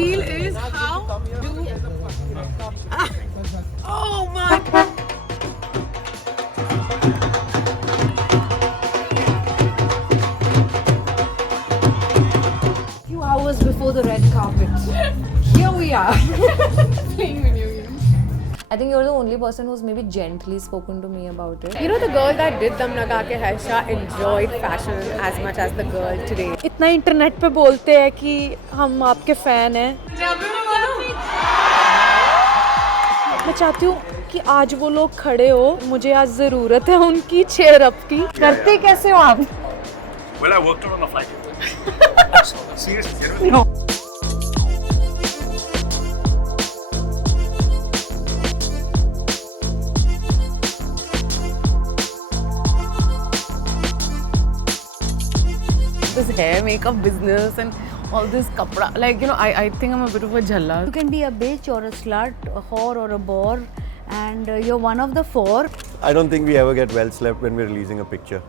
deal is how do... Oh my God. Few hours before the red carpet. Here we are. Playing video games. I think you're the only person who's maybe gently spoken to me about it. You know, the girl that did Dam Langa Ke Haisha enjoyed fashion as much as the girl today. इतना internet पे बोलते हैं कि हम आपके fan हैं. मैं चाहती हूँ कि आज वो लोग खड़े हो. मुझे आज ज़रूरत है उनकी cheer up की. करते कैसे हो आप? Well, I worked out on the flight. Seriously? No. This hair makeup business and all this kapra, like, you know, I think I'm a bit of a jhalla. You can be a bitch or a slut, a whore or a bore, and you're one of the four. I don't think we ever get well slept when we're releasing a picture.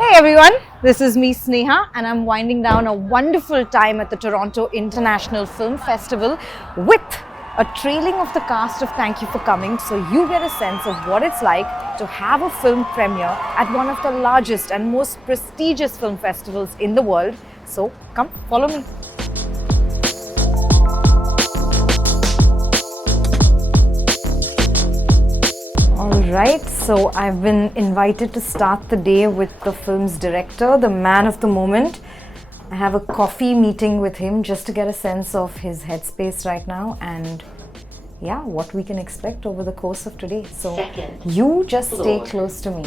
Hey everyone, this is me Sneha and I'm winding down a wonderful time at the Toronto International Film Festival with a trailing of the cast of Thank You for Coming, so you get a sense of what it's like to have a film premiere at one of the largest and most prestigious film festivals in the world. So come, follow me. Alright, so I've been invited to start the day with the film's director, the man of the moment. I have a coffee meeting with him just to get a sense of his headspace right now and yeah, what we can expect over the course of today. So you just stay close to me.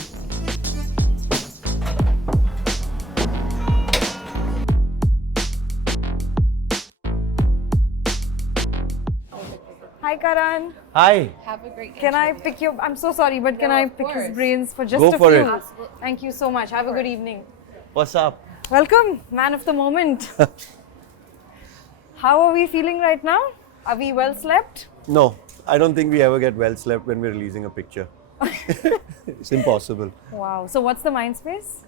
Hi Karan. Hi. Have a great Can I pick your... I'm so sorry, but can I pick his brains for just Go a for few? it. Thank you so much. Have a good evening. What's up? Welcome, man of the moment. How are we feeling right now? Are we well slept? No, I don't think we ever get well slept when we're releasing a picture. It's impossible. Wow. So what's the mind space?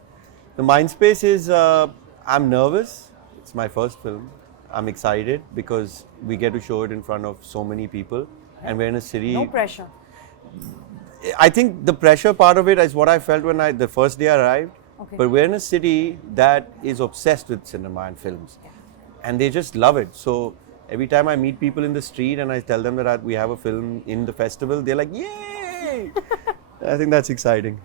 The mind space is I'm nervous. It's my first film. I'm excited because we get to show it in front of so many people and we're in a city. No pressure. I think the pressure part of it is what I felt when the first day I arrived. Okay. But we're in a city that is obsessed with cinema and films. And they just love it. So every time I meet people in the street and I tell them that we have a film in the festival, they're like, yay! I think that's exciting.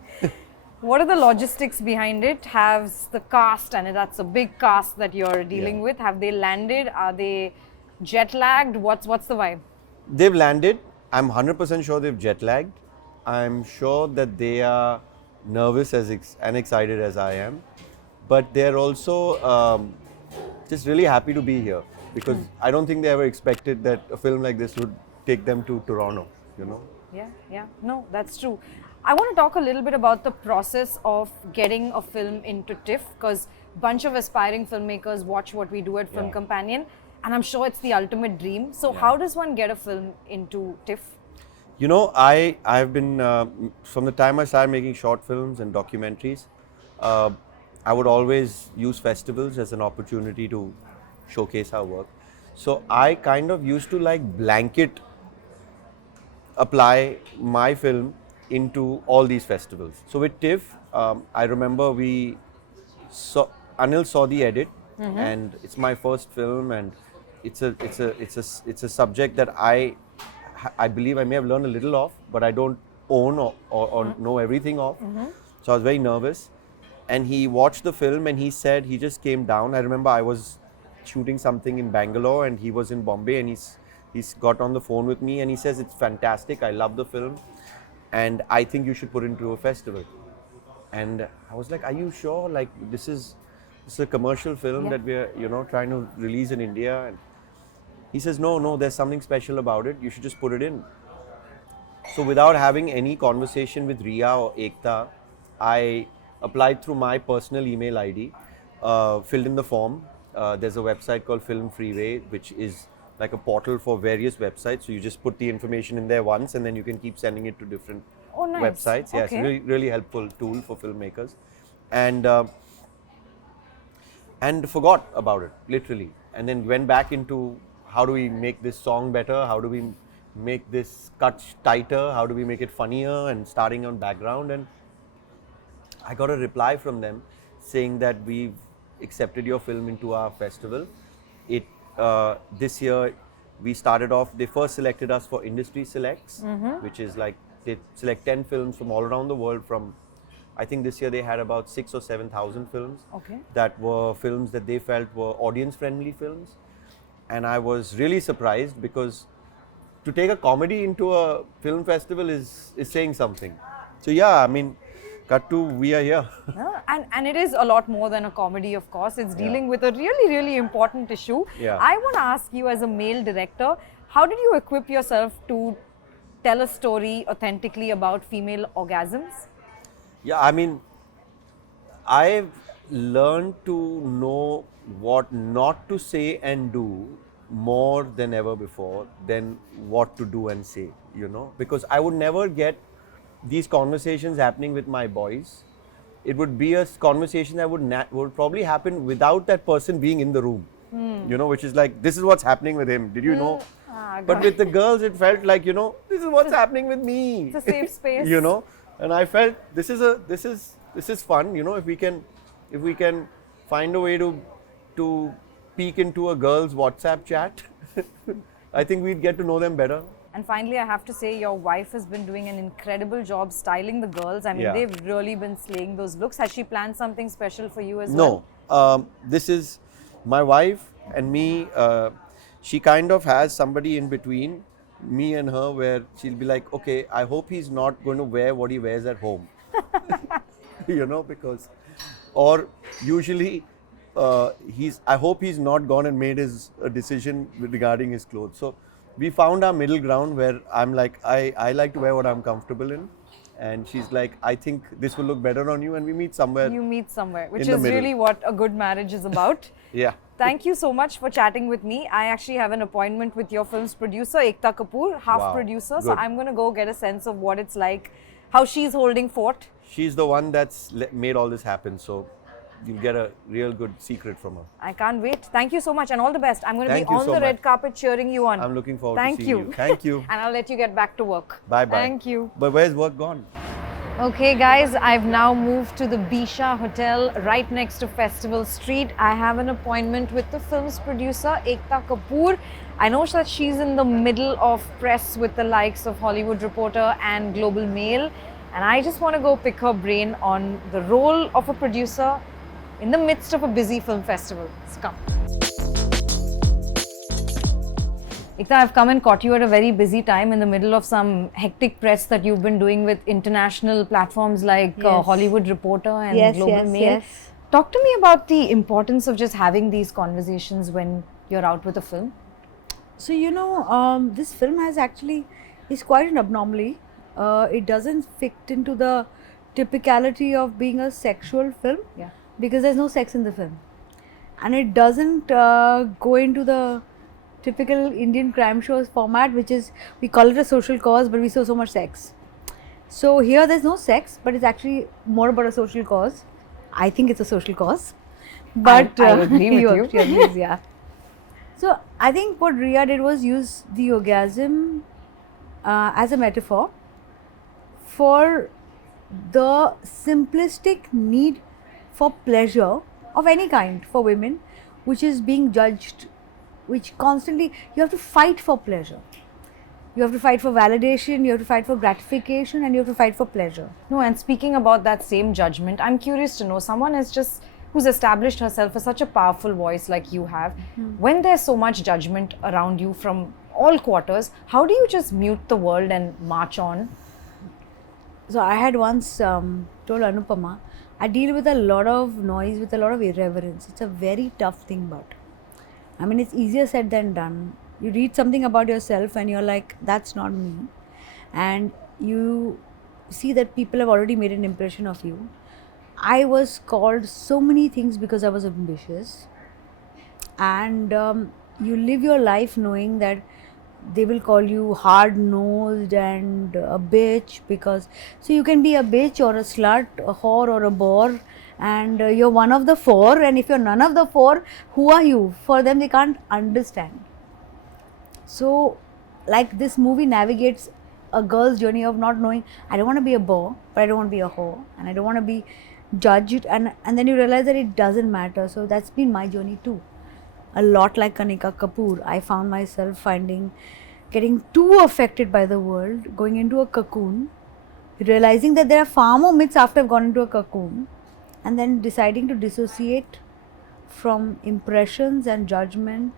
What are the logistics behind it? Has the cast, and that's a big cast that you're dealing with, have they landed? Are they jet lagged? What's the vibe? They've landed. I'm 100% sure they've jet lagged. I'm sure that they are nervous and excited as I am. But they're also just really happy to be here because I don't think they ever expected that a film like this would take them to Toronto, you know? Yeah. No, that's true. I want to talk a little bit about the process of getting a film into TIFF because a bunch of aspiring filmmakers watch what we do at Film Companion and I'm sure it's the ultimate dream. So how does one get a film into TIFF? You know, I've been, from the time I started making short films and documentaries, I would always use festivals as an opportunity to showcase our work. So I kind of used to like blanket apply my film into all these festivals. So with TIFF, I remember Anil saw the edit and it's my first film and it's a subject that I believe I may have learned a little of, but I don't own or know everything of. So I was very nervous. And he watched the film and he said, he just came down. I remember I was shooting something in Bangalore and he was in Bombay and he's got on the phone with me and he says, it's fantastic, I love the film and I think you should put it into a festival. And I was like, are you sure? Like this is a commercial film that we're, trying to release in India. He says, no, there's something special about it. You should just put it in. So without having any conversation with Riya or Ekta, I applied through my personal email ID, filled in the form. There's a website called Film Freeway, which is like a portal for various websites. So you just put the information in there once, and then you can keep sending it to different websites. Yeah, it's a really, really helpful tool for filmmakers. And forgot about it, literally. And then went back into how do we make this song better? How do we make this cut tighter? How do we make it funnier? And starting on background. And I got a reply from them saying that we've accepted your film into our festival. This year we started off, they first selected us for Industry Selects, which is like they select 10 films from all around the world from, I think this year they had about 6,000 or 7,000 films that were films that they felt were audience-friendly films. And I was really surprised because to take a comedy into a film festival is saying something. So yeah, I mean, cut to, we are here. And it is a lot more than a comedy, of course. It's dealing with a really, really important issue. Yeah. I want to ask you, as a male director, how did you equip yourself to tell a story authentically about female orgasms? Yeah, I mean, I've learned to know what not to say and do more than ever before than what to do and say, you know, because I would never get these conversations happening with my boys. It would be a conversation that would probably happen without that person being in the room, you know, which is like, this is what's happening with him. Did you know? But with the girls, it felt like, you know, this is what's happening with me. It's a safe space. You know, and I felt this is fun, you know, if we can find a way to peek into a girl's WhatsApp chat, I think we'd get to know them better. And finally, I have to say, your wife has been doing an incredible job styling the girls. I mean, they've really been slaying those looks. Has she planned something special for you as well? No, this is my wife and me. She kind of has somebody in between me and her where she'll be like, okay, I hope he's not going to wear what he wears at home. You know, because, or usually I hope he's not gone and made his decision regarding his clothes. So we found our middle ground where I'm like, I like to wear what I'm comfortable in. And she's like, I think this will look better on you, and we meet somewhere. You meet somewhere, which is really what a good marriage is about. Yeah. Thank you so much for chatting with me. I actually have an appointment with your film's producer, Ekta Kapoor, half producer. Good. So I'm going to go get a sense of what it's like, how she's holding fort. She's the one that's made all this happen. So you'll get a real good secret from her. I can't wait. Thank you so much, and all the best. I'm going to be on the red carpet cheering you on. I'm looking forward to seeing you. Thank you. And I'll let you get back to work. Bye-bye. Thank you. But where's work gone? Okay guys, I've now moved to the Bisha Hotel right next to Festival Street. I have an appointment with the film's producer, Ekta Kapoor. I know that she's in the middle of press with the likes of Hollywood Reporter and Global Mail. And I just want to go pick her brain on the role of a producer in the midst of a busy film festival. Let's come. Ekta, I've come and caught you at a very busy time in the middle of some hectic press that you've been doing with international platforms like Hollywood Reporter and Global Mail. Talk to me about the importance of just having these conversations when you're out with a film. So, you know, this film is quite an abnormally. It doesn't fit into the typicality of being a sexual film because there's no sex in the film. And it doesn't go into the typical Indian crime shows format, which is, we call it a social cause, but we show so much sex. So here there's no sex, but it's actually more about a social cause. I think it's a social cause. But I agree with you. Agrees, yeah. So I think what Riya did was use the orgasm as a metaphor for the simplistic need for pleasure of any kind for women, which is being judged, which constantly, you have to fight for pleasure. You have to fight for validation, you have to fight for gratification, and you have to fight for pleasure. No, and speaking about that same judgment, I'm curious to know, someone who's established herself as such a powerful voice like you have, when there's so much judgment around you from all quarters, how do you just mute the world and march on? So I had once told Anupama, I deal with a lot of noise, with a lot of irreverence. It's a very tough thing, but I mean, it's easier said than done. You read something about yourself and you're like, that's not me. And you see that people have already made an impression of you. I was called so many things because I was ambitious. And you live your life knowing that they will call you hard-nosed and a bitch, because so you can be a bitch or a slut, a whore or a bore, and you're one of the four. And if you're none of the four, who are you? For them, they can't understand. So, like, this movie navigates a girl's journey of not knowing, I don't want to be a bore, but I don't want to be a whore, and I don't want to be judged, and then you realize that it doesn't matter. So that's been my journey too. A lot like Ekta Kapoor, I found myself getting too affected by the world, going into a cocoon, realizing that there are far more myths after I've gone into a cocoon, and then deciding to dissociate from impressions and judgment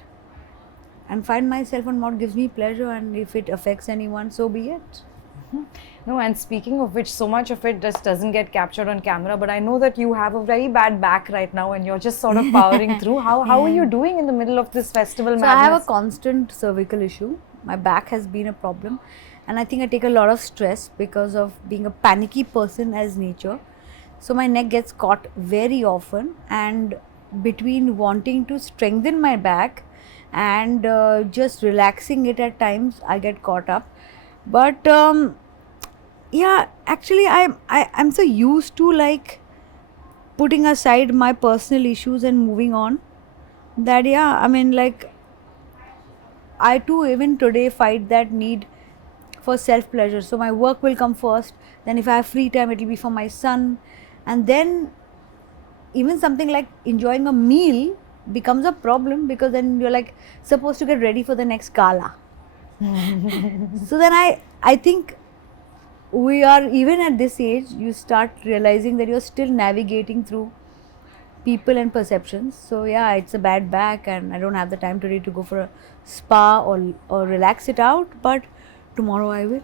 and find myself on what gives me pleasure, and if it affects anyone, so be it. No, and speaking of which, so much of it just doesn't get captured on camera, but I know that you have a very bad back right now and you're just sort of powering through. How are you doing in the middle of this festival So madness? I have a constant cervical issue. My back has been a problem, and I think I take a lot of stress because of being a panicky person as nature. So my neck gets caught very often, and between wanting to strengthen my back and just relaxing it at times, I get caught up. But yeah, actually I'm so used to like putting aside my personal issues and moving on, that yeah, I mean, like, I too even today fight that need for self pleasure. So my work will come first, then if I have free time, it will be for my son, and then even something like enjoying a meal becomes a problem, because then you're like supposed to get ready for the next gala. So then I think we are, even at this age, you start realizing that you're still navigating through people and perceptions. So yeah, it's a bad back, and I don't have the time today to go for a spa or relax it out, but tomorrow I will.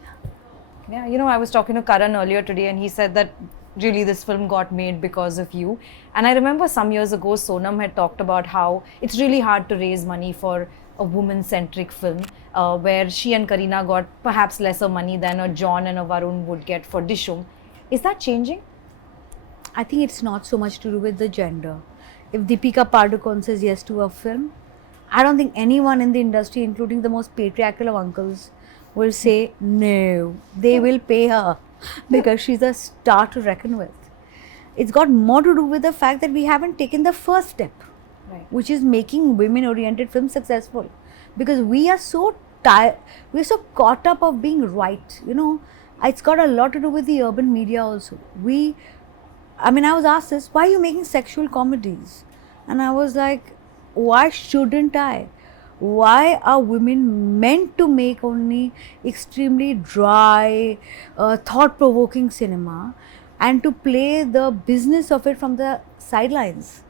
Yeah, you know, I was talking to Karan earlier today and he said that really this film got made because of you. And I remember some years ago, Sonam had talked about how it's really hard to raise money for a woman-centric film where she and Kareena got perhaps lesser money than a John and a Varun would get for Dishum. Is that changing? I think it's not so much to do with the gender. If Deepika Padukone says yes to a film, I don't think anyone in the industry, including the most patriarchal of uncles, will say no. They will pay her because she's a star to reckon with. It's got more to do with the fact that we haven't taken the first step, Right. which is making women-oriented films successful. Because we are so tired, we're so caught up of being right. You know, it's got a lot to do with the urban media also. I was asked this, why are you making sexual comedies? And I was like, why shouldn't I? Why are women meant to make only extremely dry, thought-provoking cinema, and to play the business of it from the sidelines?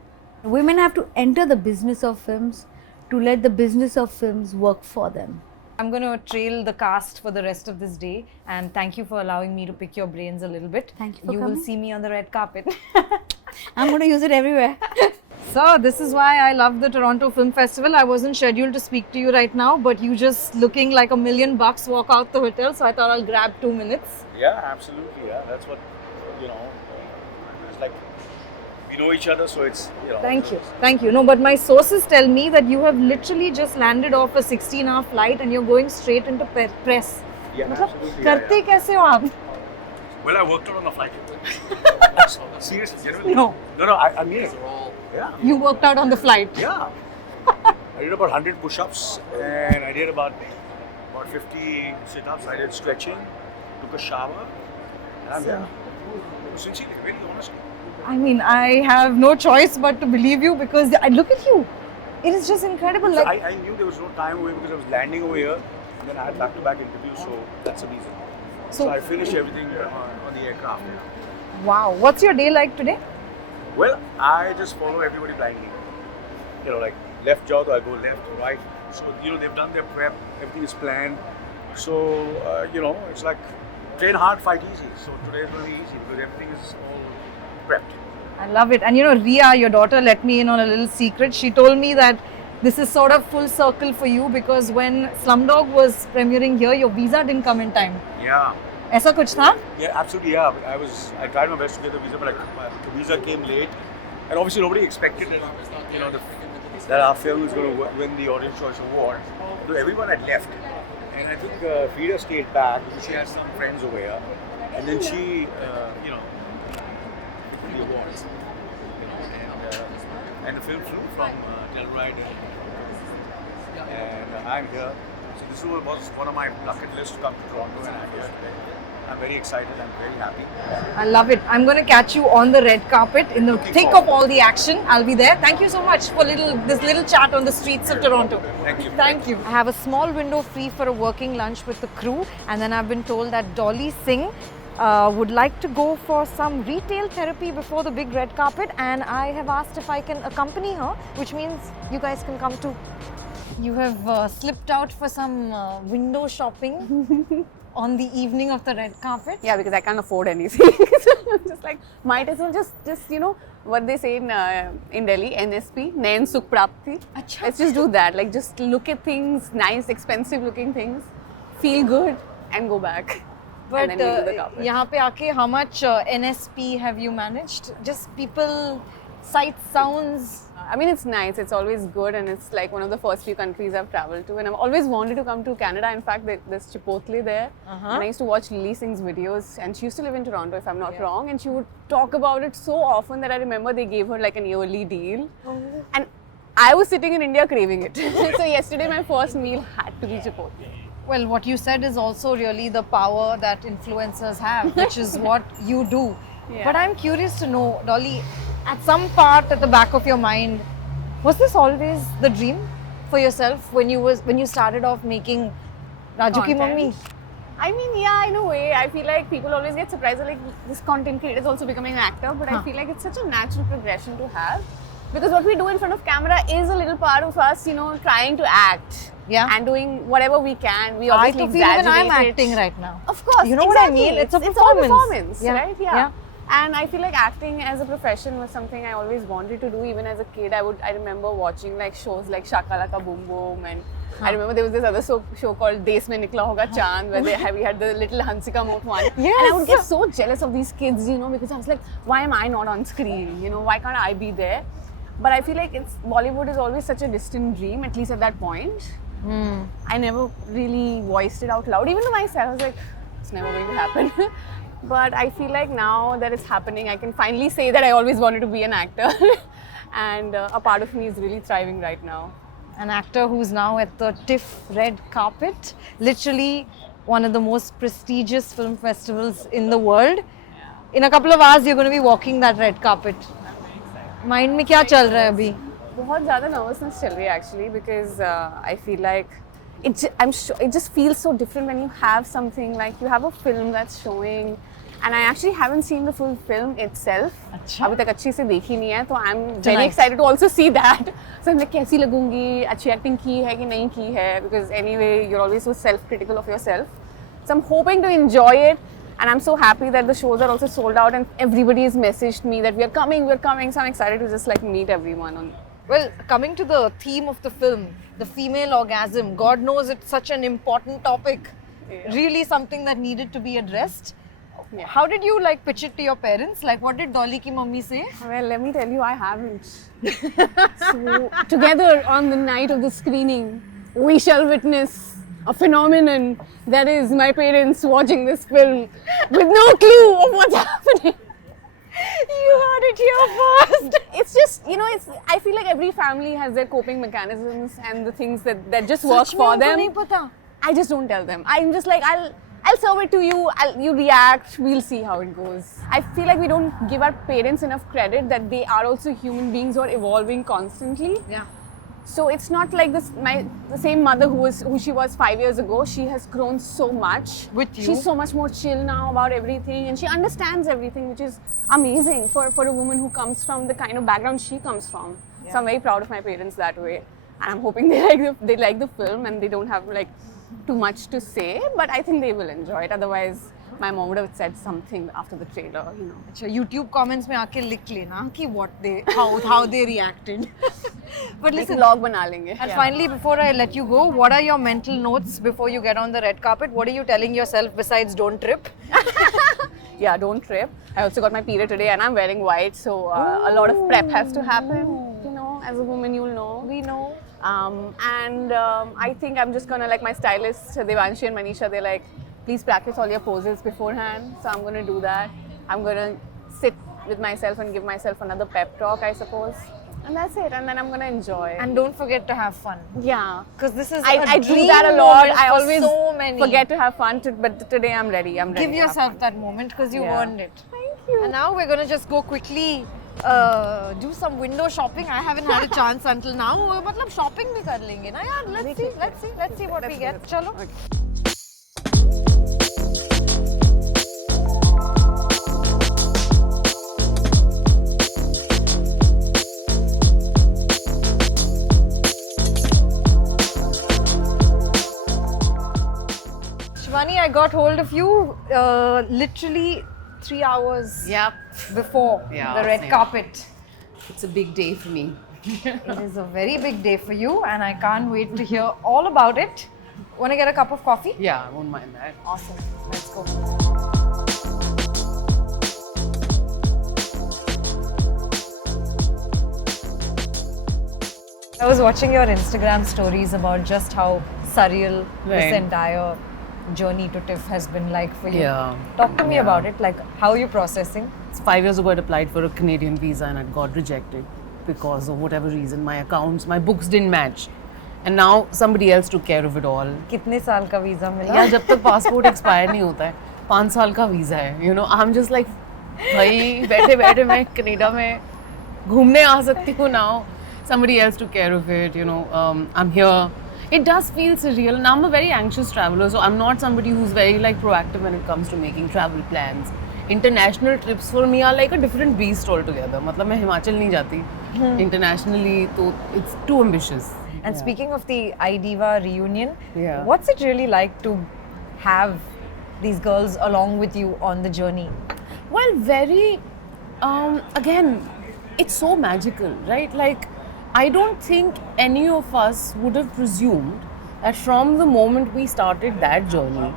Women have to enter the business of films to let the business of films work for them. I'm going to trail the cast for the rest of this day, and thank you for allowing me to pick your brains a little bit. Thank you for You will coming. see me on the red carpet. I'm going to use it everywhere. So this is why I love the Toronto Film Festival. I wasn't scheduled to speak to you right now, but you just looking like $1 million walk out the hotel, so I thought I'll grab 2 minutes. Yeah, absolutely. Yeah, that's what, it's like we know each other, so it's, Thank you. No, but my sources tell me that you have literally just landed off a 16-hour flight and you're going straight into press. Yeah, मतलब absolutely. करते कैसे हो आप? Well, I worked out on the flight. Seriously, genuinely. No. No, I mean it. Yeah. You worked out on the flight. Yeah. I did about 100 push-ups and I did about 50 sit-ups. I did stretching, took a shower, and I'm there. Sincerely, really, honestly. I mean, I have no choice but to believe you because look at you. It is just incredible. So Like I knew there was no time away because I was landing over here and then I had back-to-back interviews, so that's the reason. So I finished everything on the aircraft. wow. What's your day like today? Well, I just follow everybody blindly. Like left jaw, I go left, right. So, they've done their prep, everything is planned. So, it's like train hard, fight easy. So today is going to be easy because everything is all prepped. I love it. And Ria, your daughter, let me in on a little secret. She told me that this is sort of full circle for you because when Slumdog was premiering here, your visa didn't come in time. Yeah. ऐसा कुछ था? Yeah, absolutely. Yeah, I tried my best to get the visa, but the visa came late, and obviously nobody expected it. You know, that our film was going to win the Audience Choice Award. So everyone had left, and I think Frida stayed back because she has some friends over here, and then she, won the awards. And the film flew from Telluride, and I'm here. So this was one of my bucket lists to come to Toronto, and I'm here today. I'm very excited. I'm very happy. I love it. I'm going to catch you on the red carpet in the thick of all the action. I'll be there. Thank you so much for this little chat on the streets of Toronto. Thank you. Thank you. I have a small window free for a working lunch with the crew, and then I've been told that Dolly Singh would like to go for some retail therapy before the big red carpet, and I have asked if I can accompany her, which means you guys can come too. You have slipped out for some window shopping on the evening of the red carpet. Yeah, because I can't afford anything. So I'm just like, might as well just what they say in Delhi, NSP, Nayan Sukh Prapti. Achha. Let's just do that. Like, just look at things, nice, expensive looking things, feel good, and go back. But and then we do the carpet. यहाँ पे आके, how much NSP have you managed? Just people, sights, sounds. I mean, it's nice. It's always good, and it's like one of the first few countries I've traveled to. And I've always wanted to come to Canada. In fact, there's Chipotle there, and I used to watch Dolly Singh's videos. And she used to live in Toronto, if I'm not wrong. And she would talk about it so often that I remember they gave her like an yearly deal. And I was sitting in India craving it. So yesterday, my first meal had to be Chipotle. Well, what you said is also really the power that influencers have, which is what you do. Yeah. But I'm curious to know, Dolly, at some part at the back of your mind, was this always the dream for yourself when you started off making Raju Ki Mummy? I mean, yeah, in a way. I feel like people always get surprised that like this content creator is also becoming an actor, but I feel like it's such a natural progression to have. Because what we do in front of camera is a little part of us, trying to act. Yeah. And doing whatever we can. We I obviously feel even I'm exaggerate it. acting right now. Of course. You know exactly. what I mean? It's a all performance. performance, Yeah. right? Yeah. And I feel like acting as a profession was something I always wanted to do. Even as a kid, I remember watching like shows like Shakalaka Boom Boom, and I remember there was this other show called Des Mein Nikla Hoga Chand, where we had the little Hansika Mot one. Yes. And I would get so jealous of these kids, because I was like, why am I not on screen? Why can't I be there? But I feel like Bollywood is always such a distant dream, at least at that point. I never really voiced it out loud, even to myself. I was like, it's never going to happen. But I feel like now that it's happening, I can finally say that I always wanted to be an actor. And a part of me is really thriving right now. An actor who's now at the TIFF red carpet, literally one of the most prestigious film festivals in the world. In a couple of hours, you're going to be walking that red carpet. Mind में क्या चल रहा है अभी? बहुत ज़्यादा nervousness चल रही है actually, because I feel like it just feels so different when you have something like you have a film that's showing, and I actually haven't seen the full film itself. अभी तक अच्छी से देखी नहीं है, तो I'm very excited to also see that. So I'm like कैसी लगूंगी, अच्छी acting की है कि नहीं की है, because anyway you're always so self-critical of yourself. So I'm hoping to enjoy it. And I'm so happy that the shows are also sold out and everybody has messaged me that we're coming. So I'm excited to just like meet everyone. Well, coming to the theme of the film, the female orgasm, God knows it's such an important topic. Yeah. Really something that needed to be addressed. Yeah. How did you pitch it to your parents? What did Dolly Ki Mummy say? Well, let me tell you, I haven't. So, together on the night of the screening, we shall witness a phenomenon that is my parents watching this film with no clue of what's happening. You heard it here first. It's just, I feel like every family has their coping mechanisms and the things that just work for them. I just don't tell them. I'm just like, I'll serve it to you, you react, we'll see how it goes. I feel like we don't give our parents enough credit that they are also human beings who are evolving constantly. Yeah. So it's not like the same mother who she was 5 years ago. She has grown so much. With you. She's so much more chill now about everything, and she understands everything, which is amazing for a woman who comes from the kind of background she comes from. Yeah. So I'm very proud of my parents that way, and I'm hoping they like the film and they don't have too much to say. But I think they will enjoy it. Otherwise, my mom would have said something after the trailer. YouTube comments में आके लिख लेना कि how they reacted. But एक listen, vlog बना लेंगे. and finally, before I let you go, what are your mental notes before you get on the red carpet? What are you telling yourself besides don't trip? Yeah, don't trip. I also got my period today and I'm wearing white, so a lot of prep has to happen. You know, as a woman, you'll know. We know. I think I'm just gonna, like, my stylist Devanshi and Manisha, they're like, please practice all your poses beforehand. So I'm gonna do that. I'm gonna sit with myself and give myself another pep talk, I suppose. And that's it. And then I'm gonna enjoy. And don't forget to have fun. Yeah. Because this is I do dream that a lot. moment I for always so many. forget to have fun, but today I'm ready. I'm ready. Give to have yourself fun. that moment because you Yeah. earned it. Thank you. And now we're going to just go quickly do some window shopping. I haven't had a chance until now. Matlab shopping bhi kar lenge na yaar. Let's see what we get. Chalo. Shibani, I got hold of you literally 3 hours Yep. before Yeah, the red same. carpet. It's a big day for me. It is a very big day for you, and I can't wait to hear all about it. Want to get a cup of coffee? Yeah, I won't mind that. Awesome. Let's go. I was watching your Instagram stories about just how surreal this Right. entire journey to TIFF has been like for you. Yeah. Talk to me Yeah. about it. Like, how are you processing? 5 years ago, I'd applied for a Canadian visa and it got rejected because of whatever reason. My accounts, my books didn't match. And now somebody else took care of it all. कितने साल का visa मिला? या जब तक passport expire नहीं होता है 5 साल का वीज़ा है. You know, I'm just like, भाई बैठे बैठे मैं कनाडा में घूमने आ सकती हूँ now. Somebody else took care of it, you know. I'm here. It does feel surreal. And I'm a very anxious traveler, so I'm not somebody who's very like proactive when it comes to making travel plans. International trips for me are like a different beast altogether. मतलब मैं हिमाचल नहीं जाती internationally, तो it's too ambitious. And speaking of the iDiva reunion, Yeah. what's it really like to have these girls along with you on the journey? Well, very, again, it's so magical, right? Like, I don't think any of us would have presumed that from the moment we started that journey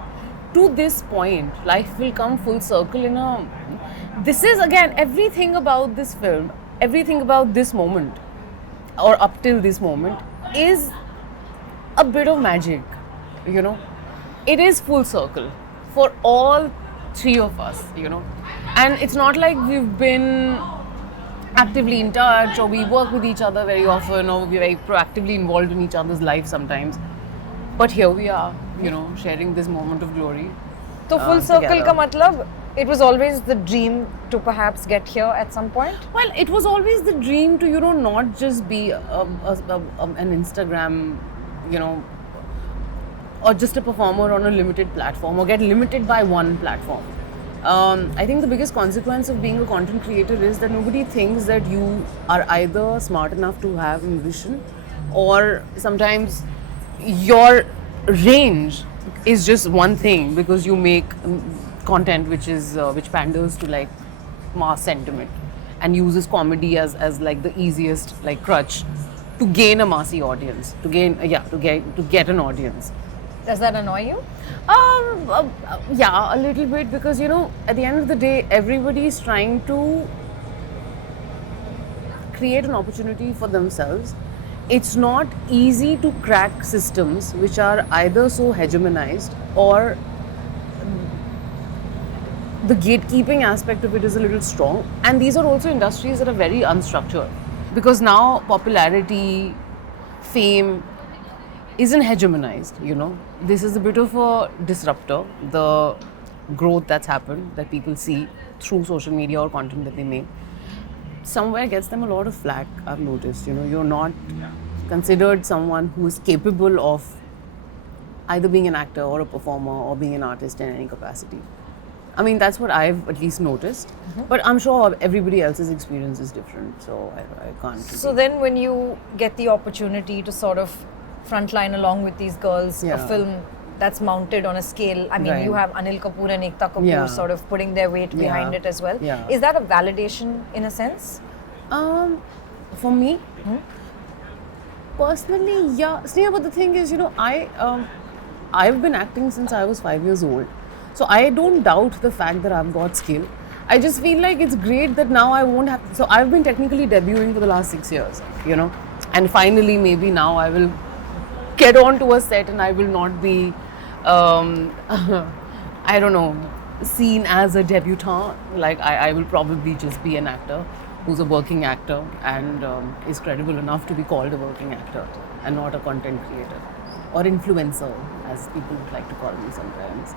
to this point, life will come full circle in a. This is, again, everything about this film, everything about this moment, or up till this moment, is a bit of magic, you know. It is full circle for all three of us, you know. And it's not like we've been actively in touch or we work with each other very often or we're very proactively involved in each other's lives sometimes. But here we are, you know, sharing this moment of glory. So full circle together. ka matlab, it was always the dream to perhaps get here at some point? Well, it was always the dream to, you know, not just be an Instagram, you know, or just a performer on a limited platform or get limited by one platform. I think the biggest consequence of being a content creator is that nobody thinks that you are either smart enough to have ambition or sometimes your range is just one thing because you make content which panders to like mass sentiment and uses comedy as like the easiest like crutch to gain a massy audience, to get an audience. Does that annoy you? Yeah, a little bit because, you know, at the end of the day, everybody is trying to create an opportunity for themselves. It's not easy to crack systems which are either so hegemonized or the gatekeeping aspect of it is a little strong. And these are also industries that are very unstructured because now popularity, fame isn't hegemonized, you know. This is a bit of a disruptor, the growth that's happened that people see through social media or content that they make. Somewhere gets them a lot of flack, I've noticed, you know. You're not considered someone who is capable of either being an actor or a performer or being an artist in any capacity. I mean, that's what I've at least noticed. But I'm sure everybody else's experience is different, so I can't. Really. So then when you get the opportunity to sort of frontline along with these girls, a Yeah. film that's mounted on a scale, I mean, Right. you have Anil Kapoor and Ekta Kapoor Yeah. sort of putting their weight behind Yeah. it as well. Yeah. Is that a validation in a sense? For me, Personally, yeah. Sneha, but the thing is, I've been acting since I was 5 years old. So I don't doubt the fact that I've got skill. I just feel like it's great that now I won't have. So I've been technically debuting for the last 6 years, and finally maybe now I will get onto a set and I will not be, I don't know, seen as a debutant. Like I will probably just be an actor who's a working actor and is credible enough to be called a working actor and not a content creator or influencer, as people would like to call me sometimes.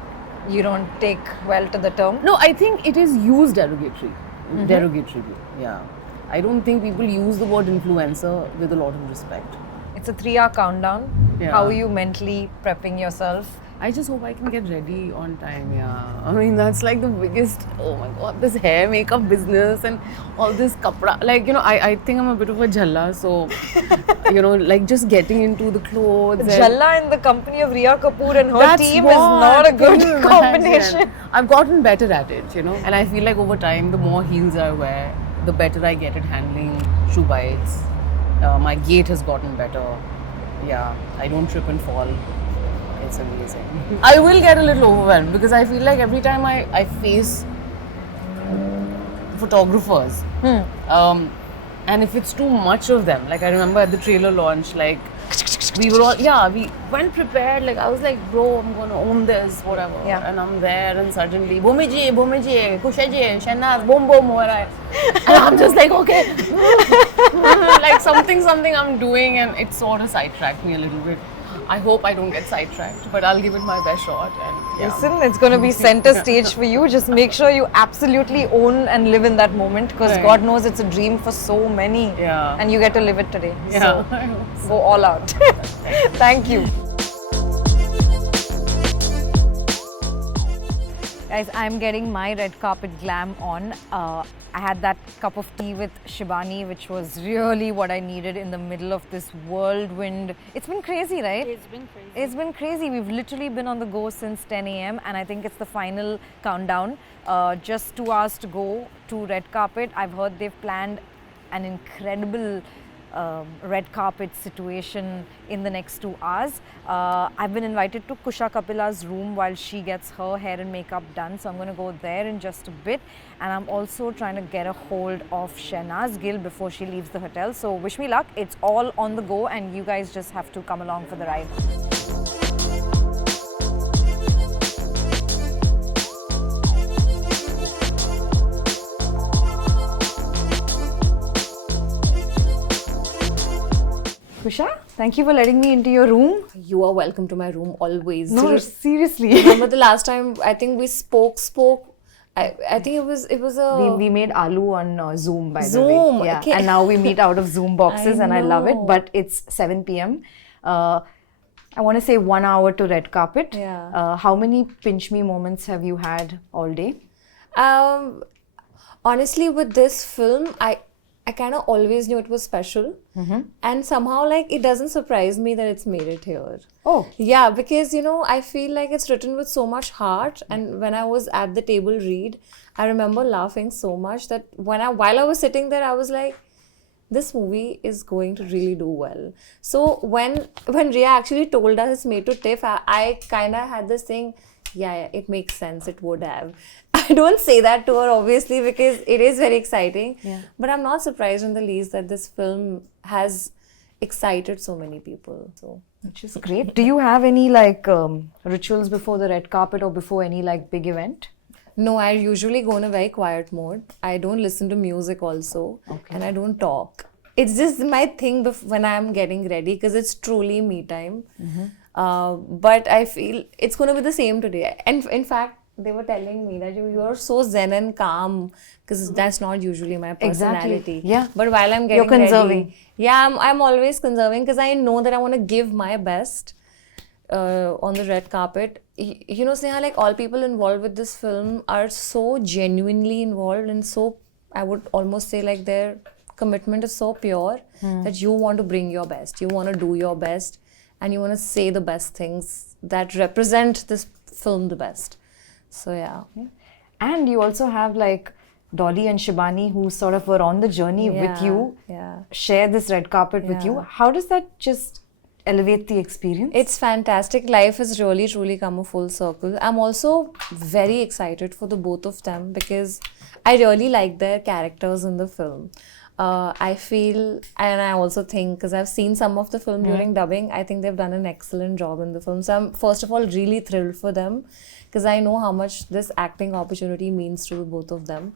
You don't take well to the term? No, I think it is used derogatorily. Yeah. I don't think people use the word influencer with a lot of respect. It's a 3-hour countdown. Yeah. How are you mentally prepping yourself? I just hope I can get ready on time, yeah. I mean, that's like the biggest, oh my god, this hair makeup business and all this kapra. Like, I think I'm a bit of a jhalla, so, like just getting into the clothes. Jhalla in the company of Rhea Kapoor and her That's team what, is not a good can you combination. imagine? I've gotten better at it, and I feel like over time, the more heels I wear, the better I get at handling shoe bites. My gait has gotten better. Yeah, I don't trip and fall. It's amazing. I will get a little overwhelmed because I feel like every time I face photographers, and if it's too much of them, like I remember at the trailer launch, like we went prepared. Like I was like, bro, I'm gonna own this, whatever. Yeah. And I'm there, and suddenly, Bhumi ji, Kusha ji, Shehnaaz, boom, boom, ho raha hai. And I'm just like, okay, like something I'm doing, and it sort of sidetracked me a little bit. I hope I don't get sidetracked, but I'll give it my best shot. And yeah. Listen, it's going to be center stage for you. Just make sure you absolutely own and live in that moment, because Right. God knows it's a dream for so many. Yeah. And you get to live it today. Yeah. So go all out. Thank you. Guys, I'm getting my red carpet glam on. I had that cup of tea with Shibani, which was really what I needed in the middle of this whirlwind. It's been crazy, right? It's been crazy. It's been crazy. We've literally been on the go since 10 a.m. and I think it's the final countdown. Just 2 hours to go to red carpet. I've heard they've planned an incredible red carpet situation in the next 2 hours. I've been invited to Kusha Kapila's room while she gets her hair and makeup done. So I'm going to go there in just a bit. And I'm also trying to get a hold of Shehnaaz Gill before she leaves the hotel. So wish me luck. It's all on the go and you guys just have to come along for the ride. Kusha, thank you for letting me into your room. You are welcome to my room always. No, Do you seriously. remember the last time I think we spoke? I think it was a We made Aloo on Zoom, by the Zoom, way. Yeah. okay. And now we meet out of Zoom boxes I and I love it. know. But it's 7 p.m. I want to say 1 hour to red carpet. Yeah. How many pinch me moments have you had all day? honestly, with this film, I kind of always knew it was special, and somehow like it doesn't surprise me that it's made it here. Oh. Yeah, because I feel like it's written with so much heart, and when I was at the table read, I remember laughing so much that while I was sitting there, I was like, this movie is going to really do well. So when Rhea actually told us it's made to TIFF, I kind of had this thing, yeah, it makes sense, it would have. I don't say that to her obviously because it is very exciting, but I'm not surprised in the least that this film has excited so many people. So, which is great. Do you have any like rituals before the red carpet or before any like big event? no, I usually go in a very quiet mode. I don't listen to music also, and I don't talk. It's just my thing when I'm getting ready because it's truly me time. But I feel it's going to be the same today. And in fact, they were telling me that you're so zen and calm because that's not usually my personality. Exactly. Yeah. But while I'm getting You're conserving. ready, yeah, I'm always conserving because I know that I want to give my best on the red carpet. Sneha, like all people involved with this film are so genuinely involved and so, I would almost say like their commitment is so pure that you want to bring your best, you want to do your best, and you want to say the best things that represent this film the best. So yeah. And you also have like Dolly and Shibani, who sort of were on the journey with you, share this red carpet with you. How does that just elevate the experience? It's fantastic. Life has really, truly come a full circle. I'm also very excited for the both of them because I really like their characters in the film. I feel, and I also think, because I've seen some of the film during dubbing, I think they've done an excellent job in the film. So I'm, first of all, really thrilled for them because I know how much this acting opportunity means to the both of them.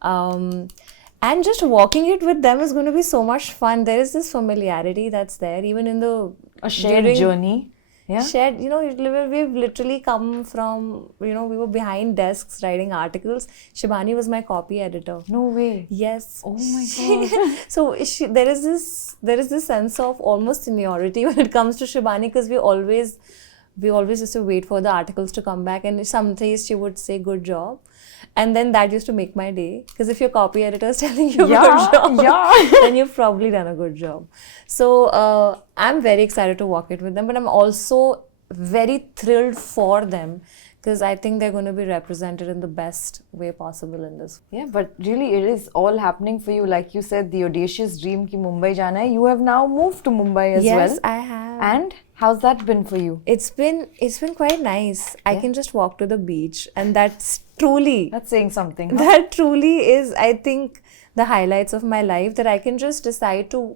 And just walking it with them is going to be so much fun. There is this familiarity that's there, even in the... A shared journey. Yeah. Shared, you know, we've literally come from, you know, we were behind desks writing articles. Shibani was my copy editor. No way. Yes. Oh my God. So there is this sense of almost seniority when it comes to Shibani because we always used to wait for the articles to come back, and some days she would say good job. And then that used to make my day, because if your copy editor is telling you good job, then you've probably done a good job. So I'm very excited to walk it with them, but I'm also very thrilled for them because I think they're going to be represented in the best way possible in this. Yeah, but really it is all happening for you. Like you said, the audacious dream ki Mumbai jana hai. You have now moved to Mumbai as well. Yes, I have. And how's that been for you? It's been quite nice. I can just walk to the beach, and that's saying something. Huh? That truly is, I think, the highlights of my life, that I can just decide to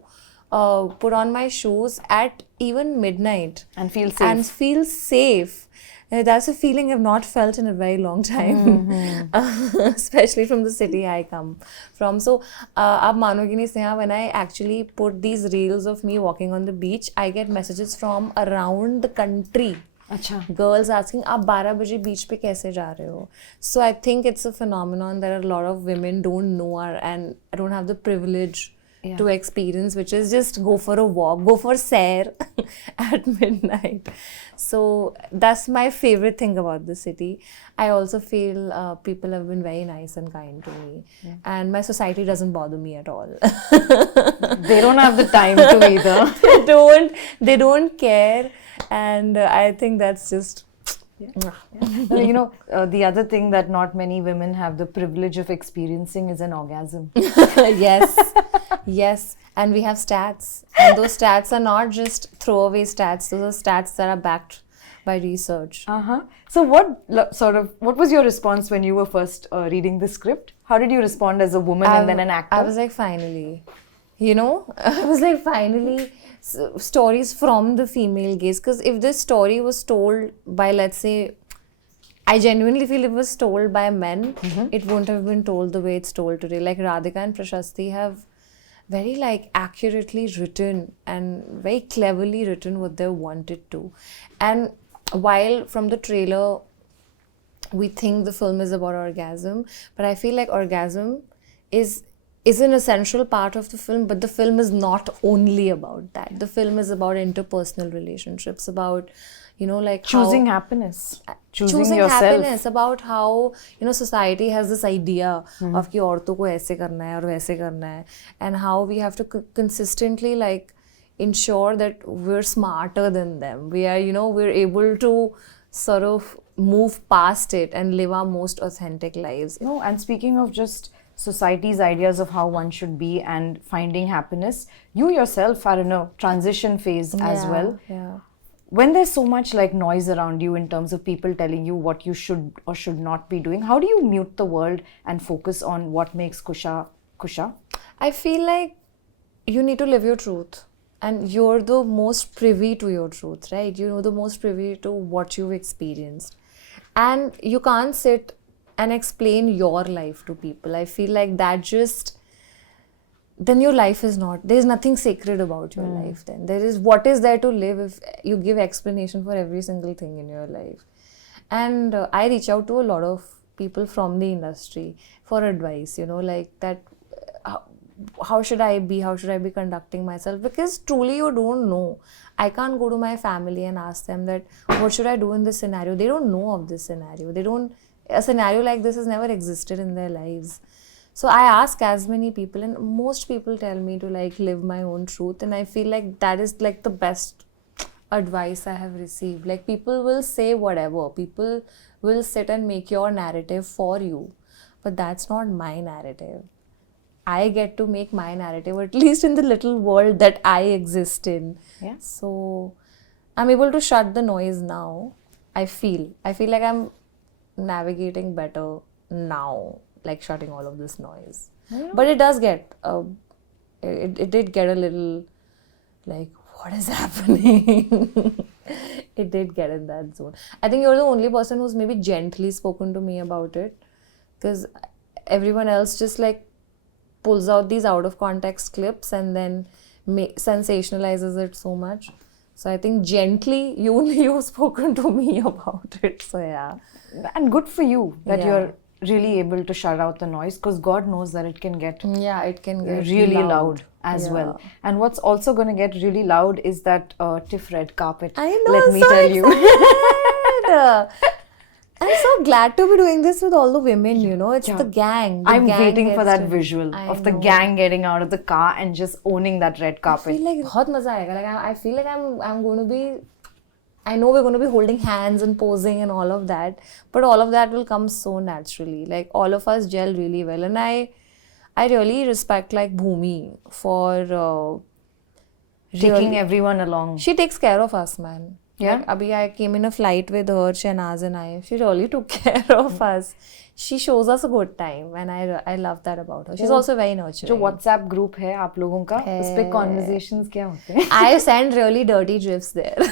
put on my shoes at even midnight and feel safe. That's a feeling I've not felt in a very long time, especially from the city I come from. So, aap manogi nahi Sneha, when I actually put these reels of me walking on the beach, I get messages from around the country. Achha. Girls asking, "Aap 12 baje beach pe kaise ja rahe ho?" So I think it's a phenomenon that a lot of women don't know and don't have the privilege to experience, which is just go for a walk, go for sair at midnight. So that's my favorite thing about the city. I also feel people have been very nice and kind to me, and my society doesn't bother me at all. They don't have the time to either. They don't care, and I think that's just... You know, the other thing that not many women have the privilege of experiencing is an orgasm. Yes, and we have stats, and those stats are not just throwaway stats. Those are stats that are backed by research. So what was your response when you were first reading the script? How did you respond as a woman and then an actor? I was like, finally, you know, stories from the female gaze. Because if this story was told by, let's say, I genuinely feel it was told by men, it wouldn't have been told the way it's told today. Like Radhika and Prashasti have very accurately written and very cleverly written what they wanted to. And while from the trailer we think the film is about orgasm, but I feel like orgasm is an essential part of the film, but the film is not only about that. The film is about interpersonal relationships, about, you know, like choosing happiness, choosing yourself. Happiness, about how, you know, society has this idea of कि औरतों को ऐसे करना है और वैसे करना है, and how we have to consistently ensure that we're smarter than them. We are, you know, we're able to sort of move past it and live our most authentic lives. No, and speaking of just society's ideas of how one should be and finding happiness, you yourself are in a transition phase as well. Yeah. When there's so much noise around you in terms of people telling you what you should or should not be doing, how do you mute the world and focus on what makes Kusha Kusha? I feel like you need to live your truth, and you're the most privy to your truth, right? You know, the most privy to what you've experienced, and you can't sit and explain your life to people. I feel like that just, then your life is not, there's nothing sacred about your life then. There is, what is there to live if you give explanation for every single thing in your life? And I reach out to a lot of people from the industry for advice, you know, like that, how should I be conducting myself? Because truly you don't know. I can't go to my family and ask them that, what should I do in this scenario? They don't know of this scenario. A scenario like this has never existed in their lives. So I ask as many people, and most people tell me to live my own truth, and I feel like that is the best advice I have received. People will say whatever, people will sit and make your narrative for you, but that's not my narrative. I get to make my narrative, at least in the little world that I exist in. Yeah. So I'm able to shut the noise now. I feel like I'm navigating better now, like shutting all of this noise. But it does get, it did get a little like, what is happening? It did get in that zone. I think you're the only person who's maybe gently spoken to me about it, because everyone else just like pulls out these out of context clips and then sensationalizes it so much. So I think gently you've spoken to me about it. So yeah. And good for you that Yeah. you're really able to shut out the noise, because God knows that it can get Yeah, it can get really loud as Yeah. well. And what's also going to get really loud is that TIFF red carpet. I know, Let I'm me so tell you. excited. I'm so glad to be doing this with all the women, you know. It's Yeah. the gang. I'm waiting for gets that to- visual I of the know. gang getting out of the car and just owning that red I carpet. feel like बहुत मजा आएगा. Like I feel like I'm going to be. I know we're going to be holding hands and posing and all of that, but all of that will come so naturally. Like all of us gel really well, and I really respect like Bhumi for Taking everyone along. She takes care of us, man. Yeah? Like, abhi I came in a flight with her, Shehnaaz and I. She really took care of us. She shows us a good time, and I love that about her. She's also very nurturing. जो WhatsApp group है आप लोगों का, उस पे conversations क्या होते हैं? I send really dirty gifs there.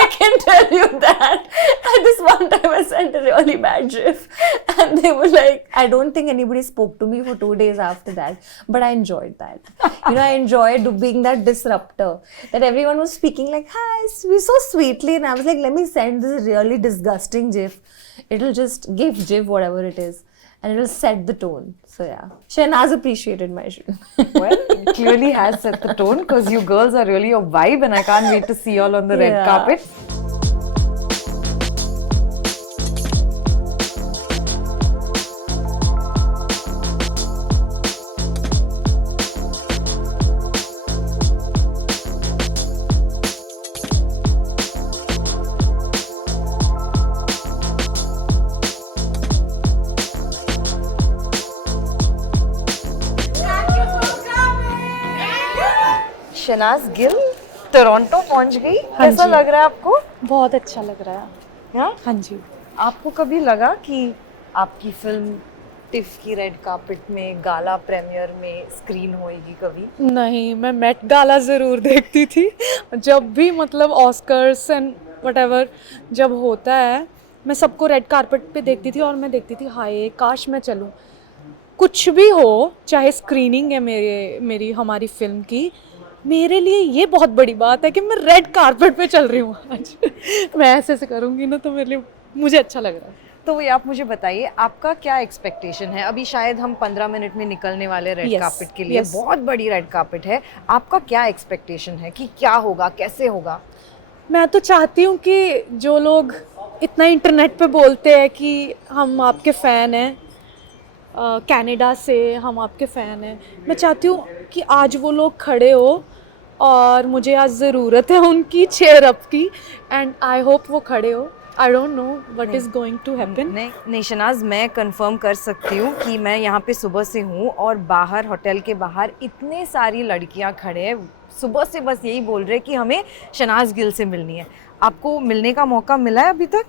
I can tell you that. At this one time, I sent a really bad gif, and they were like, I don't think anybody spoke to me for 2 days after that, but I enjoyed that. You know, I enjoyed being that disruptor. That everyone was speaking like, hi, so sweetly, and I was like, let me send this really disgusting gif. It'll just give Jiv whatever it is, and it'll set the tone. So yeah, Shehnaaz appreciated my show. Well, it clearly has set the tone, because you girls are really a vibe, and I can't wait to see you all on the red Yeah. carpet. Shehnaaz Gill Toronto पहुंच गई. कैसा लग रहा है आपको? बहुत अच्छा लग रहा है. हाँ? हाँ जी. आपको कभी लगा कि आपकी फिल्म टिफ की रेड कार्पेट में गाला प्रीमियर में स्क्रीन होएगी कभी? नहीं, मैं मेट गाला ज़रूर देखती थी. जब भी मतलब ऑस्कर्स एंड व्हाटएवर जब होता है, मैं सबको रेड कारपेट पे देखती थी और मैं देखती थी हाय काश मैं चलूँ. कुछ भी हो, चाहे स्क्रीनिंग है मेरी हमारी फिल्म की, मेरे लिए ये बहुत बड़ी बात है कि मैं रेड कारपेट पे चल रही हूँ आज. मैं ऐसे करूँगी ना तो मेरे लिए मुझे अच्छा लग रहा है. तो ये आप मुझे बताइए, आपका क्या एक्सपेक्टेशन है? अभी शायद हम 15 मिनट में निकलने वाले रेड Yes, कार्पेट के लिए. yes. बहुत बड़ी रेड कार्पेट है. आपका क्या एक्सपेक्टेशन है कि क्या होगा, कैसे होगा? मैं तो चाहती हूँ कि जो लोग इतना इंटरनेट पे बोलते हैं कि हम आपके फ़ैन हैं, कनाडा से हम आपके फ़ैन हैं, मैं चाहती हूँ कि आज वो लोग खड़े हो और मुझे आज ज़रूरत है उनकी चेयर अप की, एंड आई होप वो खड़े हो. I don't know what is going to happen. नहीं शहनाज, मैं कंफर्म कर सकती हूँ कि मैं यहाँ पे सुबह से हूँ और बाहर होटल के बाहर इतने सारी लड़कियाँ खड़े हैं, सुबह से बस यही बोल रहे कि हमें शहनाज गिल से मिलनी है. आपको मिलने का मौका मिला है अभी तक?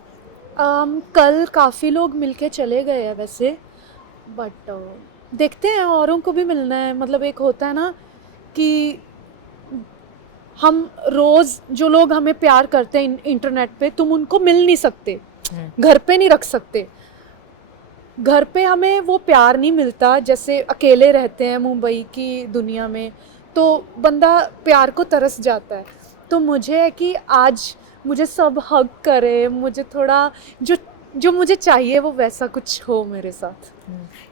कल काफ़ी लोग मिलके चले गए हैं वैसे, बट देखते हैं औरों को भी मिलना है. मतलब एक होता है ना कि हम रोज़ जो लोग हमें प्यार करते हैं इंटरनेट पे, तुम उनको मिल नहीं सकते, घर पे नहीं रख सकते. घर पे हमें वो प्यार नहीं मिलता जैसे अकेले रहते हैं मुंबई की दुनिया में, तो बंदा प्यार को तरस जाता है. तो मुझे है कि आज मुझे सब हग करे, मुझे थोड़ा जो मुझे चाहिए वो वैसा कुछ हो मेरे साथ.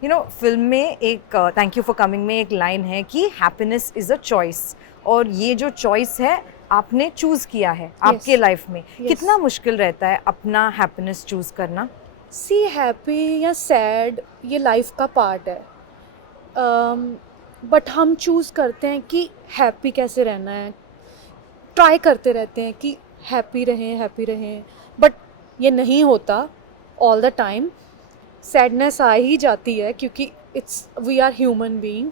यू नो, फिल्म में एक थैंक यू फॉर कमिंग में एक लाइन है कि हैप्पीनेस इज़ अ चॉइस, और ये जो चॉइस है आपने चूज़ किया है आपके लाइफ में. कितना मुश्किल रहता है अपना हैप्पीनेस चूज़ करना? सी हैप्पी या सैड ये लाइफ का पार्ट है, बट हम चूज़ करते हैं कि हैप्पी कैसे रहना है. ट्राई करते रहते हैं कि हैप्पी रहें, बट ये नहीं होता ऑल द टाइम. सैडनेस आ ही जाती है क्योंकि वी आर ह्यूमन बीइंग.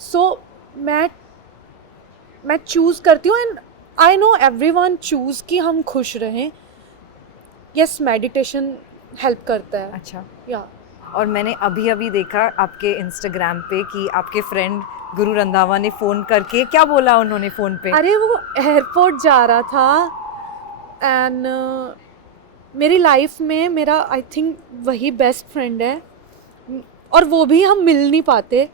सो मैं चूज़ करती हूँ and I know everyone choose कि हम खुश रहें. यस, मेडिटेशन हेल्प करता है. अच्छा. या और मैंने अभी देखा आपके इंस्टाग्राम पे कि आपके फ्रेंड गुरु रंधावा ने फ़ोन करके क्या बोला उन्होंने फ़ोन पे? अरे वो एयरपोर्ट जा रहा था एंड मेरी लाइफ में मेरा आई थिंक वही बेस्ट फ्रेंड है. और वो भी हम मिल नहीं पाते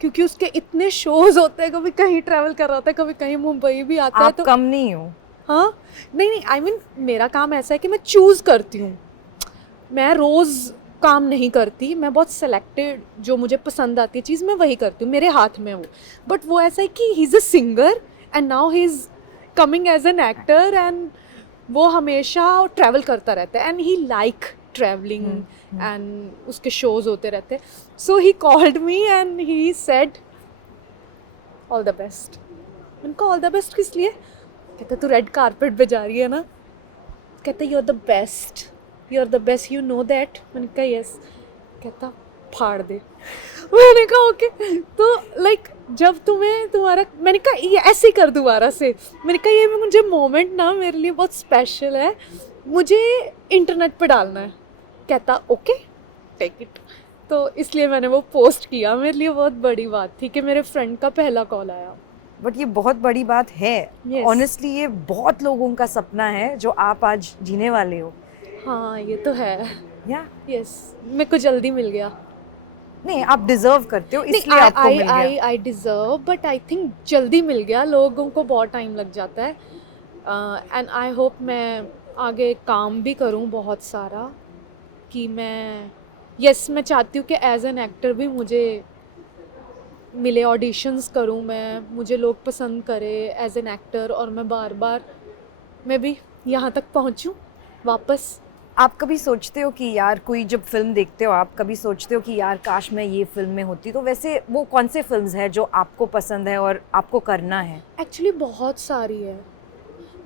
क्योंकि उसके इतने शोज़ होते हैं. कभी कहीं ट्रैवल कर रहा होता है, कभी कहीं मुंबई भी आता है. आप कम नहीं हो. हाँ, नहीं, आई मीन मेरा काम ऐसा है कि मैं चूज़ करती हूँ. मैं रोज़ काम नहीं करती. मैं बहुत सेलेक्टेड, जो मुझे पसंद आती है चीज़ मैं वही करती हूँ. मेरे हाथ में वो. बट वो ऐसा है कि he is a singer and now he is coming as an actor and वो हमेशा ट्रैवल करता रहता है and he like travelling and उसके शोज़ होते रहते हैं. So he called me and he said all the best. उनको ऑल द बेस्ट किस लिए? कहता तू रेड कारपेट पे जा रही है ना. कहता you are the best, you are the best, you know that. मैंने कहा यस. कहता फाड़ दे. मैंने कहा ओके. तो लाइक जब तुम्हारा मैंने कहा ये ऐसे ही कर दोबारा से. मैंने कहा ये मुझे मोमेंट ना मेरे लिए बहुत स्पेशल है, मुझे इंटरनेट पे डालना है. कहता ओके टेक इट. तो इसलिए मैंने वो पोस्ट किया. मेरे लिए बहुत बड़ी बात थी कि मेरे फ्रेंड का पहला कॉल आया. बट ये बहुत बड़ी बात है. Yes. ऑनेस्टली ये बहुत लोगों का सपना है जो आप आज जीने वाले हो. हाँ ये तो है. या यस, मेरे को जल्दी मिल गया. नहीं, आप डिजर्व करते हो इसलिए आपको मिल गया. I deserve, but I think जल्दी मिल गया. लोगों को बहुत टाइम लग जाता है एंड आई होप मैं आगे काम भी करूं बहुत सारा कि मैं मैं चाहती हूँ कि एज एन एक्टर भी मुझे मिले, ऑडिशंस करूँ मैं, मुझे लोग पसंद करे एज एन एक्टर और मैं बार बार मैं भी यहाँ तक पहुँचूँ वापस. आप कभी सोचते हो कि यार कोई जब फिल्म देखते हो आप कभी सोचते हो कि यार काश मैं ये फिल्म में होती? तो वैसे वो कौन से फिल्म्स हैं जो आपको पसंद है और आपको करना है? एक्चुअली बहुत सारी है.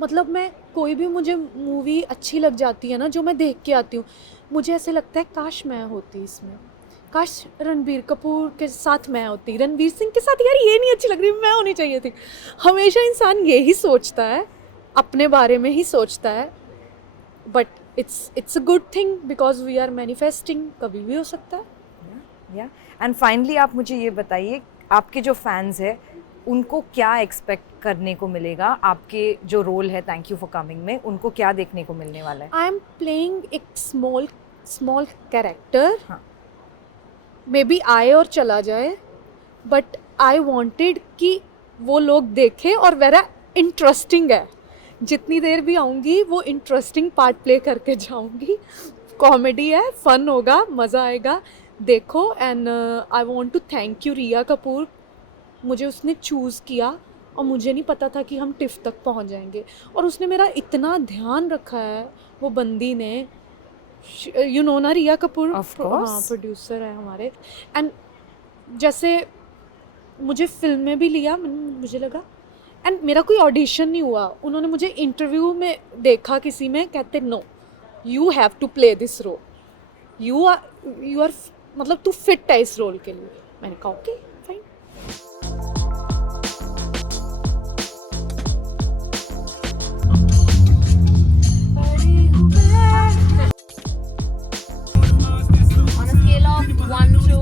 मतलब मैं कोई भी मुझे मूवी अच्छी लग जाती है ना, जो मैं देख के आती हूँ, मुझे ऐसे लगता है काश मैं होती इसमें, काश रणबीर कपूर के साथ मैं होती, रणवीर सिंह के साथ. यार ये नहीं अच्छी लग रही, मैं होनी चाहिए थी. हमेशा इंसान यही सोचता है, अपने बारे में ही सोचता है. But it's a good thing because we are manifesting. कभी भी हो सकता है. या एंड फाइनली आप मुझे ये बताइए, आपके जो फैंस हैं उनको क्या एक्सपेक्ट करने को मिलेगा? आपके जो रोल है थैंक यू फॉर कमिंग में, उनको क्या देखने को मिलने वाला है? आई एम प्लेइंग एक स्मॉल कैरेक्टर. हाँ. मे बी आए और चला जाए, बट आई वॉन्टेड कि वो लोग देखें और वेरा इंटरेस्टिंग है. जितनी देर भी आऊँगी वो इंटरेस्टिंग पार्ट प्ले करके जाऊँगी. कॉमेडी है, फन होगा, मज़ा आएगा. देखो and I want to thank you Riya Kapoor. मुझे उसने चूज़ किया और मुझे नहीं पता था कि हम टिफ तक पहुंच जाएंगे. और उसने मेरा इतना ध्यान रखा है वो बंदी ने. यू नो ना रिया कपूर? Of course. हाँ, प्रोड्यूसर है हमारे. एंड जैसे मुझे फिल्म में भी लिया, मुझे लगा एंड मेरा कोई ऑडिशन नहीं हुआ. उन्होंने मुझे इंटरव्यू में देखा किसी में, कहते no you have to play this role, you are मतलब तू फिट है इस रोल के लिए. मैंने कहा okay fine. On a scale of 1 to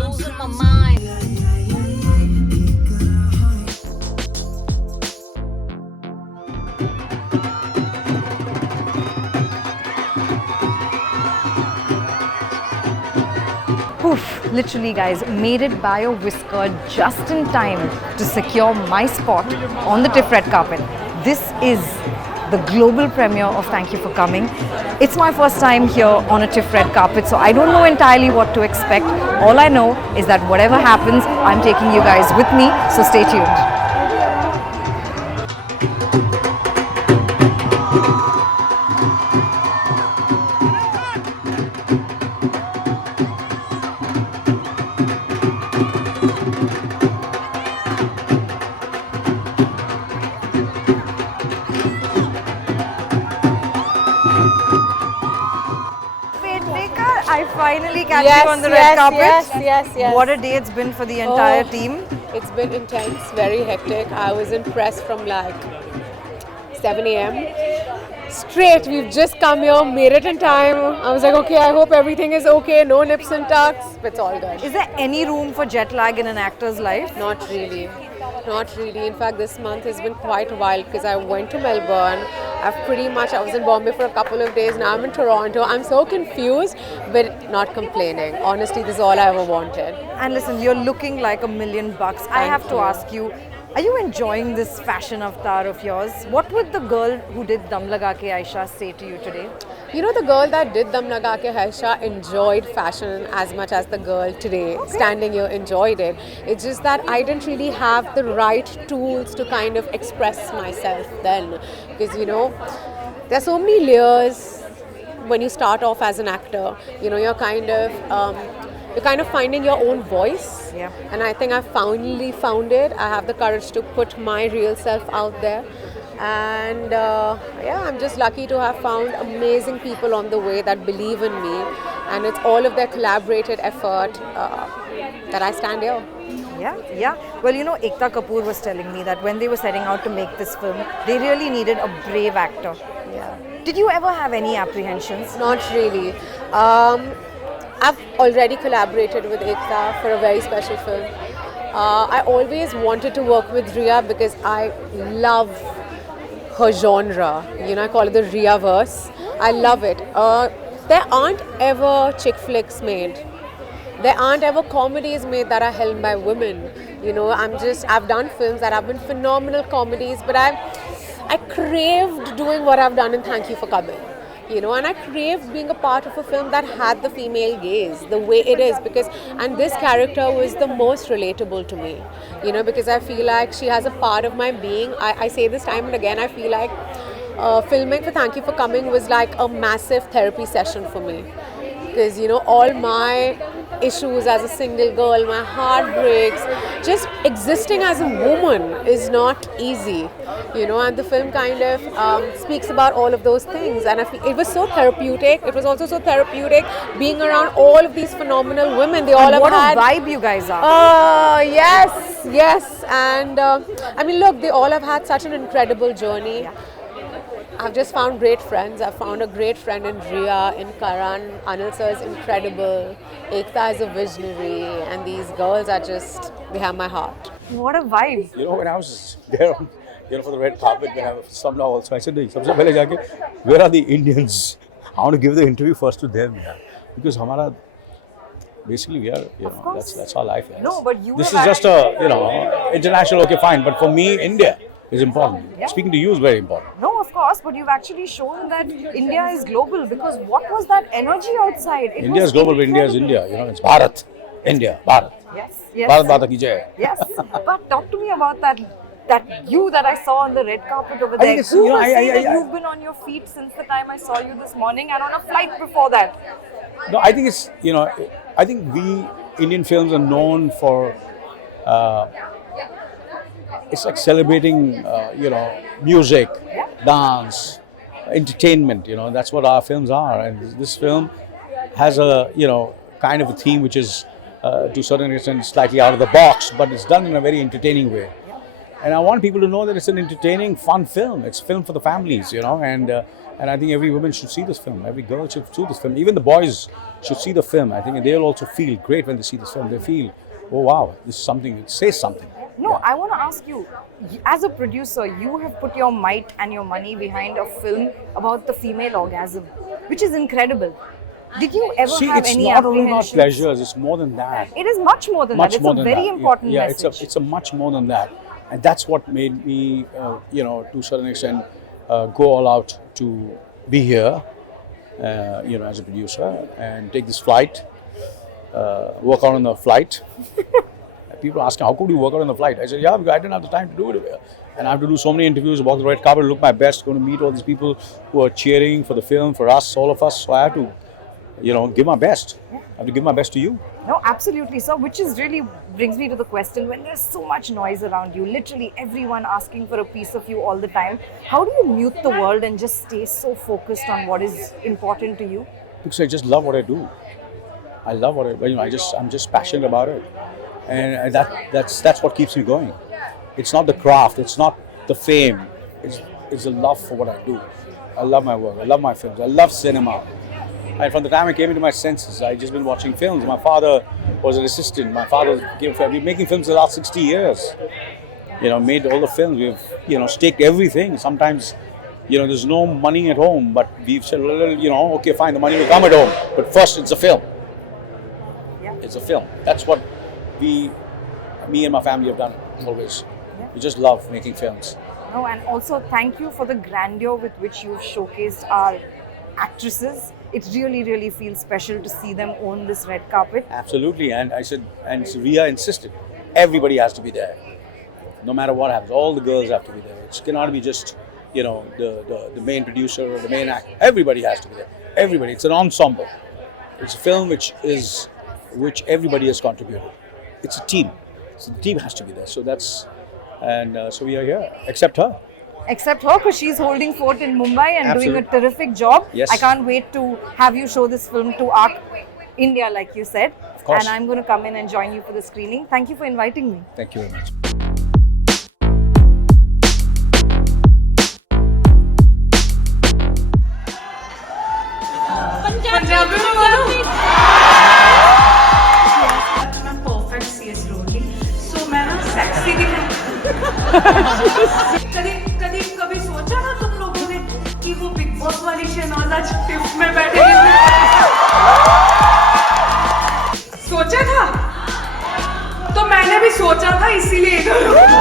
losing my mind. Oof, literally guys, made it by a whisker just in time to secure my spot on the TIFF red carpet. This is the global premiere of Thank You for Coming. It's my first time here on a TIFF red carpet, so I don't know entirely what to expect. All I know is that whatever happens, I'm taking you guys with me, so stay tuned. Pednekar, I finally catch you on the red carpet. Yes. What a day it's been for the entire team. It's been intense, very hectic. I was in press from like 7 a.m. Straight, we've just come here, made it in time. I was like, okay, I hope everything is okay, no nips and tucks, but it's all good. Is there any room for jet lag in an actor's life? Not really. Not really. In fact, this month has been quite wild because I went to Melbourne. I was in Bombay for a couple of days. Now I'm in Toronto. I'm so confused, but not complaining. Honestly, this is all I ever wanted. And listen, you're looking like $1,000,000. I have to ask you, are you enjoying this fashion avatar of yours? What would the girl who did Dum Laga Ke Aisha say to you today? You know, the girl that did Dum Laga Ke Haisha enjoyed fashion as much as the girl today standing here enjoyed it. It's just that I didn't really have the right tools to kind of express myself then. Because, you know, there's so many layers when you start off as an actor. You know, you're kind of finding your own voice. Yeah. And I think I finally found it. I have the courage to put my real self out there. And I'm just lucky to have found amazing people on the way that believe in me, and it's all of their collaborated effort that I stand here. Yeah. Well, you know, Ekta Kapoor was telling me that when they were setting out to make this film, they really needed a brave actor. Yeah. Did you ever have any apprehensions? Not really. I've already collaborated with Ekta for a very special film. I always wanted to work with Ria because I love her genre. You know, I call it the Ria-verse. I love it. There aren't ever chick flicks made. There aren't ever comedies made that are held by women. You know, I've done films that have been phenomenal comedies, but I craved doing what I've done in Thank You for Coming. You know, and I craved being a part of a film that had the female gaze the way it is, and this character was the most relatable to me, you know, because I feel like she has a part of my being. I say this time and again, I feel like filming for Thank You for Coming was like a massive therapy session for me, because, you know, all my issues as a single girl, my heartbreaks, just existing as a woman is not easy, you know, and the film kind of speaks about all of those things, and I feel it was so therapeutic. It was also so therapeutic being around all of these phenomenal women. They all have what had... a vibe you guys are. Yes, and I mean, look, they all have had such an incredible journey. Yeah. I've just found great friends. I've found a great friend in Ria, in Karan. Anil sir is incredible. Ekta is a visionary, and these girls are just, they have my heart. What a vibe. You know, when I was there, for the red carpet, when I was some now also, I said, "Sabse pehle jaake, where are the Indians? I want to give the interview first to them, because basically we are, you know, that's our life. Yes. No, but this is just a, you know, international. Okay, fine, but for me, India is important. Yeah. Speaking to you is very important. No, of course, but you've actually shown that India is global, because what was that energy outside? India is global, but India is India. You know, it's Bharat, India, Bharat. Yes. Bharat Mata ki jai. Yes, but talk to me about that you that I saw on the red carpet over there. think it's, Who you know, will say that you've been on your feet since the time I saw you this morning and on a flight before that? No, I think it's, you know, I think we Indian films are known for, it's like celebrating, you know, music, dance, entertainment, you know, that's what our films are. And this film has a, you know, kind of a theme which is, to a certain extent, slightly out of the box, but it's done in a very entertaining way. And I want people to know that it's an entertaining, fun film. It's a film for the families, you know, and I think every woman should see this film. Every girl should see this film. Even the boys should see the film. I think they'll also feel great when they see this film. They feel, oh wow, this is something, it says something. No, I want to ask you, as a producer, you have put your might and your money behind a film about the female orgasm, which is incredible. Did you ever have any apprehensions? It's not only about pleasures, it's more than that. It is much more than that. It's a very important message. It's a much more than that. And that's what made me, you know, to a certain extent, go all out to be here, you know, as a producer and take this flight, work out on the flight. People are asking, how could you work out on the flight? I said, yeah, because I didn't have the time to do it. And I have to do so many interviews, walk the red carpet, look my best, going to meet all these people who are cheering for the film, for us, all of us. So I have to, you know, give my best. I have to give my best to you. No, absolutely. So, which is really brings me to the question, when there's so much noise around you, literally everyone asking for a piece of you all the time, how do you mute the world and just stay so focused on what is important to you? Because I just love what I do. I love what I'm just passionate about it, and that's what keeps me going. It's not the craft, it's not the fame, it's the love for what I do. I love my work, I love my films, I love cinema. And from the time I came into my senses, I've just been watching films. My father was an assistant. My father we've been making films the last 60 years. Made all the films. We've, staked everything. Sometimes, there's no money at home, but we've said, okay, fine, the money will come at home. But first, it's a film. It's a film. That's what me and my family have done always. We just love making films. No, and also thank you for the grandeur with which you've showcased our actresses. It really, really feels special to see them own this red carpet. Absolutely, and Ria insisted, everybody has to be there. No matter what happens, all the girls have to be there. It cannot be just, the main producer or the main actor. Everybody has to be there. Everybody. It's an ensemble. It's a film which everybody has contributed. It's a team. So the team has to be there. So so we are here, except her. Except her, because she's holding fort in Mumbai and Absolutely. doing a terrific job. Yes. I can't wait to have you show this film to our India, like you said. Of course. And I'm going to come in and join you for the screening. Thank you for inviting me. Thank you very much. perfect CS role so मैं ना sexy दिखूं कभी सोचा ना तुम लोगों ने कि वो बिग बॉस वाली शहनाज आज टिफ में बैठेगी सोचा था तो मैंने भी सोचा था इसीलिए इधर हूँ